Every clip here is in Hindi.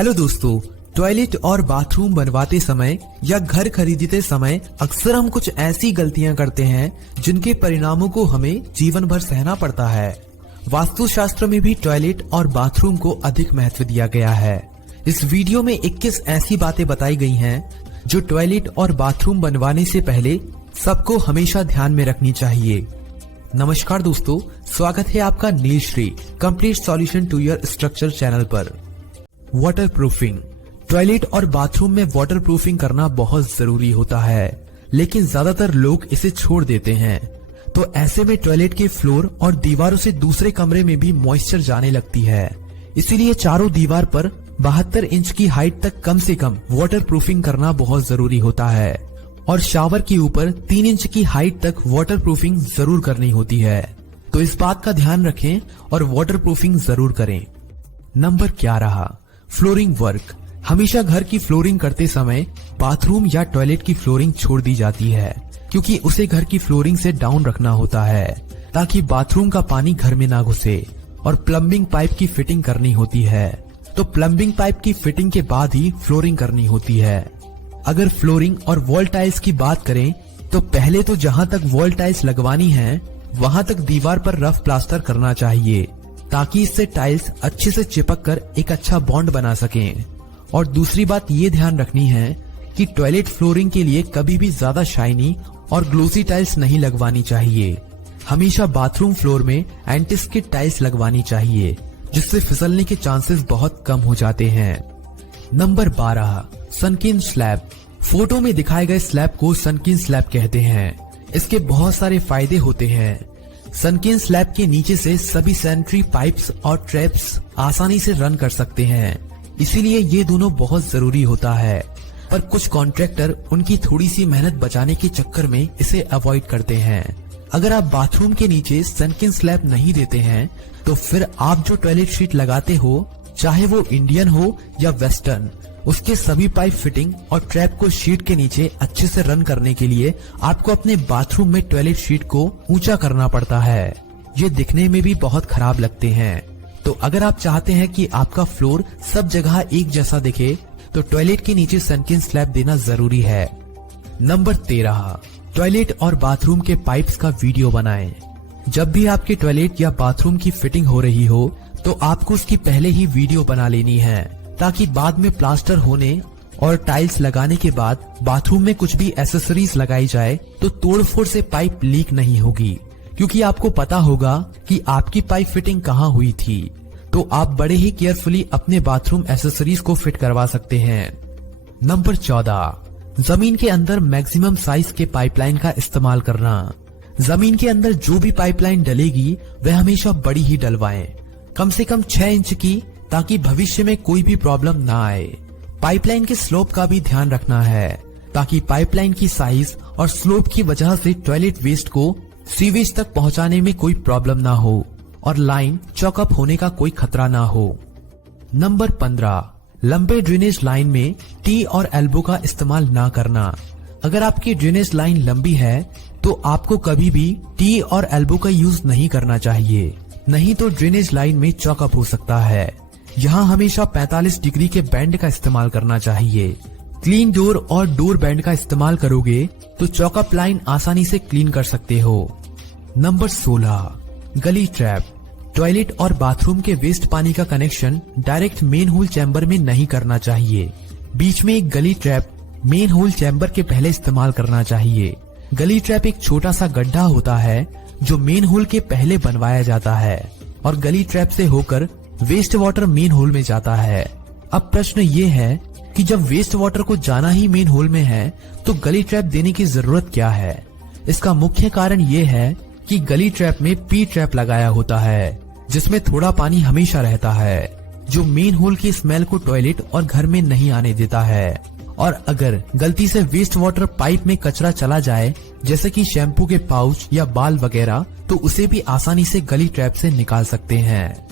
हेलो दोस्तों, टॉयलेट और बाथरूम बनवाते समय या घर खरीदते समय अक्सर हम कुछ ऐसी गलतियां करते हैं जिनके परिणामों को हमें जीवन भर सहना पड़ता है। वास्तुशास्त्र में भी टॉयलेट और बाथरूम को अधिक महत्व दिया गया है। इस वीडियो में 21 ऐसी बातें बताई गई हैं जो टॉयलेट और बाथरूम बनवाने से पहले सबको हमेशा ध्यान में रखनी चाहिए। नमस्कार दोस्तों, स्वागत है आपका Neelshree complete solution to your structure channel पर। Waterproofing. टॉयलेट और बाथरूम में वाटर प्रूफिंग करना बहुत जरूरी होता है, लेकिन ज्यादातर लोग इसे छोड़ देते हैं। तो ऐसे में टॉयलेट के फ्लोर और दीवारों से दूसरे कमरे में भी मॉइस्चर जाने लगती है। इसीलिए चारों दीवार पर 72 इंच की हाइट तक कम से कम वाटर प्रूफिंग करना बहुत जरूरी होता है और शावर के ऊपर 3 इंच की हाइट तक वाटर प्रूफिंग जरूर करनी होती है। तो इस बात का ध्यान रखें और वाटर प्रूफिंग जरूर करें। Number 11, flooring work. हमेशा घर की फ्लोरिंग करते समय बाथरूम या टॉयलेट की फ्लोरिंग छोड़ दी जाती है, क्योंकि उसे घर की फ्लोरिंग से डाउन रखना होता है ताकि बाथरूम का पानी घर में ना घुसे। और प्लम्बिंग पाइप की फिटिंग करनी होती है, तो प्लम्बिंग पाइप की फिटिंग के बाद ही फ्लोरिंग करनी होती है। अगर फ्लोरिंग और वॉल टाइल्स की बात करें तो पहले तो जहां तक वॉल टाइल्स लगवानी है वहां तक दीवार पर रफ प्लास्टर करना चाहिए, ताकि इससे टाइल्स अच्छे से चिपक कर एक अच्छा बॉन्ड बना सकें। और दूसरी बात ये ध्यान रखनी है कि टॉयलेट फ्लोरिंग के लिए कभी भी ज्यादा शाइनी और ग्लोसी टाइल्स नहीं लगवानी चाहिए। हमेशा बाथरूम फ्लोर में एंटीस्किड टाइल्स लगवानी चाहिए, जिससे फिसलने के चांसेस बहुत कम हो जाते हैं। Number 12, सनकिन slab. फोटो में दिखाए गए स्लैब को सनकिन स्लैब कहते हैं। इसके बहुत सारे फायदे होते हैं। सनकिन स्लैब के नीचे से सभी सैनिटरी पाइप्स और ट्रैप्स आसानी से रन कर सकते हैं, इसीलिए ये दोनों बहुत जरूरी होता है। पर कुछ कॉन्ट्रैक्टर उनकी थोड़ी सी मेहनत बचाने के चक्कर में इसे अवॉइड करते हैं। अगर आप बाथरूम के नीचे सनकिन स्लैब नहीं देते हैं तो फिर आप जो टॉयलेट शीट लगाते हो, चाहे वो इंडियन हो या वेस्टर्न, उसके सभी पाइप फिटिंग और ट्रैप को शीट के नीचे अच्छे से रन करने के लिए आपको अपने बाथरूम में टॉयलेट शीट को ऊंचा करना पड़ता है। ये दिखने में भी बहुत खराब लगते हैं। तो अगर आप चाहते हैं कि आपका फ्लोर सब जगह एक जैसा दिखे तो टॉयलेट के नीचे सनकिन स्लैब देना जरूरी है। नंबर 13, टॉयलेट और बाथरूम के पाइप्स का वीडियो बनाएं। जब भी आपके टॉयलेट या बाथरूम की फिटिंग हो रही हो तो आपको उसकी पहले ही वीडियो बना लेनी है, ताकि बाद में प्लास्टर होने और टाइल्स लगाने के बाद बाथरूम में कुछ भी एसेसरीज लगाई जाए तो तोड़फोड़ से पाइप लीक नहीं होगी, क्योंकि आपको पता होगा कि आपकी पाइप फिटिंग कहाँ हुई थी। तो आप बड़े ही केयरफुली अपने बाथरूम एसेसरीज को फिट करवा सकते हैं। नंबर 14, जमीन के अंदर मैक्सिमम साइज के पाइपलाइन का इस्तेमाल करना। जमीन के अंदर जो भी पाइपलाइन डलेगी वह हमेशा बड़ी ही डलवाएं, कम से कम 6 इंच की, ताकि भविष्य में कोई भी प्रॉब्लम ना आए। पाइपलाइन के स्लोप का भी ध्यान रखना है, ताकि पाइपलाइन की साइज और स्लोप की वजह से टॉयलेट वेस्ट को सीवेज तक पहुंचाने में कोई प्रॉब्लम ना हो और लाइन चॉकअप होने का कोई खतरा ना हो। नंबर 15, लंबे ड्रेनेज लाइन में टी और एल्बो का इस्तेमाल ना करना। अगर आपकी ड्रेनेज लाइन लंबी है तो आपको कभी भी टी और एल्बो का यूज नहीं करना चाहिए, नहीं तो ड्रेनेज लाइन में चॉकअप हो सकता है। यहाँ हमेशा 45 डिग्री के बैंड का इस्तेमाल करना चाहिए। क्लीन डोर और डोर बैंड का इस्तेमाल करोगे तो चॉकअप लाइन आसानी से क्लीन कर सकते हो। नंबर 16, गली ट्रैप। टॉयलेट और बाथरूम के वेस्ट पानी का connection direct main whole chamber में नहीं करना चाहिए। बीच में एक गली ट्रैप मेन होल चैम्बर के पहले इस्तेमाल करना चाहिए। गली ट्रैप एक छोटा सा गड्ढा होता है जो मेन होल के पहले बनवाया जाता है और गली ट्रैप से होकर वेस्ट वाटर मेन होल में जाता है। अब प्रश्न ये है कि जब वेस्ट वाटर को जाना ही मेन होल में है तो गली ट्रैप देने की जरूरत क्या है? इसका मुख्य कारण ये है कि गली ट्रैप में पी ट्रैप लगाया होता है, जिसमें थोड़ा पानी हमेशा रहता है, जो मेन होल की स्मेल को टॉयलेट और घर में नहीं आने देता है। और अगर गलती से वेस्ट वाटर पाइप में कचरा चला जाए, जैसे कि शैम्पू के पाउच या बाल वगैरह, तो उसे भी आसानी से गली ट्रैप से निकाल सकते हैं।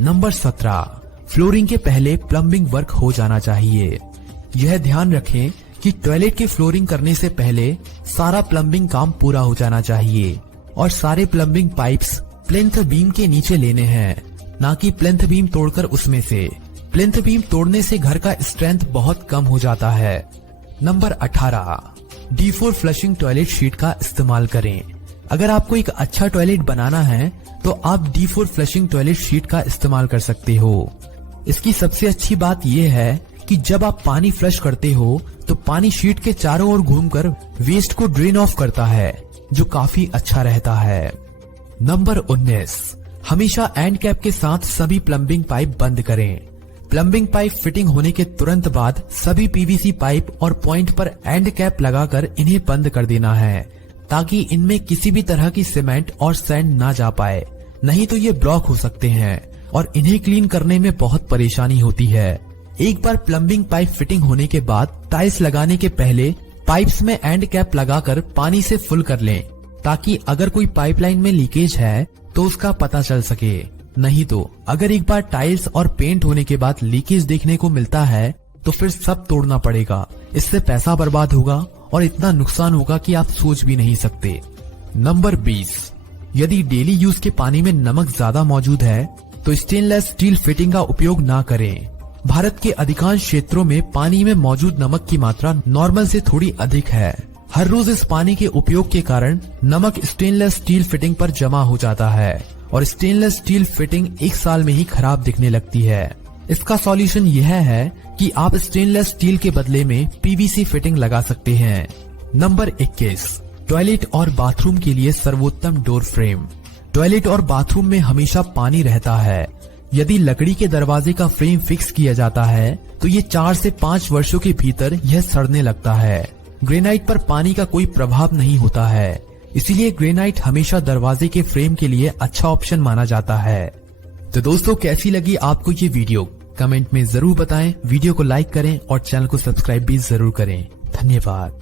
नंबर 17, फ्लोरिंग के पहले प्लम्बिंग वर्क हो जाना चाहिए। यह ध्यान रखें कि टॉयलेट की फ्लोरिंग करने से पहले सारा प्लम्बिंग काम पूरा हो जाना चाहिए और सारे प्लम्बिंग पाइप्स प्लेंथ बीम के नीचे लेने हैं, ना कि प्लेंथ बीम तोड़कर उसमें से, प्लिंथ बीम तोड़ने से घर का स्ट्रेंथ बहुत कम हो जाता है। Number 18, D4 flushing toilet sheet का इस्तेमाल करें। अगर आपको एक अच्छा टॉयलेट बनाना है तो आप D4 फ्लशिंग टॉयलेट शीट का इस्तेमाल कर सकते हो। इसकी सबसे अच्छी बात यह है कि जब आप पानी फ्लश करते हो तो पानी शीट के चारों ओर घूमकर वेस्ट को ड्रेन ऑफ करता है, जो काफी अच्छा रहता है। नंबर 19, हमेशा एंड कैप के साथ सभी प्लम्बिंग पाइप बंद करें। प्लम्बिंग पाइप फिटिंग होने के तुरंत बाद सभी पीवीसी पाइप और पॉइंट पर एंड कैप लगाकर इन्हें बंद कर देना है, ताकि इनमें किसी भी तरह की सीमेंट और सैंड ना जा पाए, नहीं तो ये ब्लॉक हो सकते हैं और इन्हें क्लीन करने में बहुत परेशानी होती है। एक बार प्लम्बिंग पाइप फिटिंग होने के बाद टाइल्स लगाने के पहले पाइप्स में एंड कैप लगाकर पानी से फुल कर लें, ताकि अगर कोई पाइपलाइन में लीकेज है तो उसका पता चल सके। नहीं तो अगर एक बार टाइल्स और पेंट होने के बाद लीकेज देखने को मिलता है तो फिर सब तोड़ना पड़ेगा। इससे पैसा बर्बाद होगा और इतना नुकसान होगा कि आप सोच भी नहीं सकते। नंबर 20, यदि डेली यूज के पानी में नमक ज्यादा मौजूद है तो स्टेनलेस स्टील फिटिंग का उपयोग ना करें। भारत के अधिकांश क्षेत्रों में पानी में मौजूद नमक की मात्रा नॉर्मल से थोड़ी अधिक है। हर रोज इस पानी के उपयोग के कारण नमक स्टेनलेस स्टील फिटिंग पर जमा हो जाता है और स्टेनलेस स्टील फिटिंग एक साल में ही खराब दिखने लगती है। इसका सॉल्यूशन यह है कि आप स्टेनलेस स्टील के बदले में पीवीसी फिटिंग लगा सकते हैं। नंबर 21, टॉयलेट और बाथरूम के लिए सर्वोत्तम डोर फ्रेम। टॉयलेट और बाथरूम में हमेशा पानी रहता है। यदि लकड़ी के दरवाजे का फ्रेम फिक्स किया जाता है तो ये 4 से 5 वर्षों के भीतर यह सड़ने लगता है। ग्रेनाइट पर पानी का कोई प्रभाव नहीं होता है, इसीलिए ग्रेनाइट हमेशा दरवाजे के फ्रेम के लिए अच्छा ऑप्शन माना जाता है। तो दोस्तों, कैसी लगी आपको ये वीडियो कमेंट में जरूर बताएं। वीडियो को लाइक करें और चैनल को सब्सक्राइब भी जरूर करें। धन्यवाद।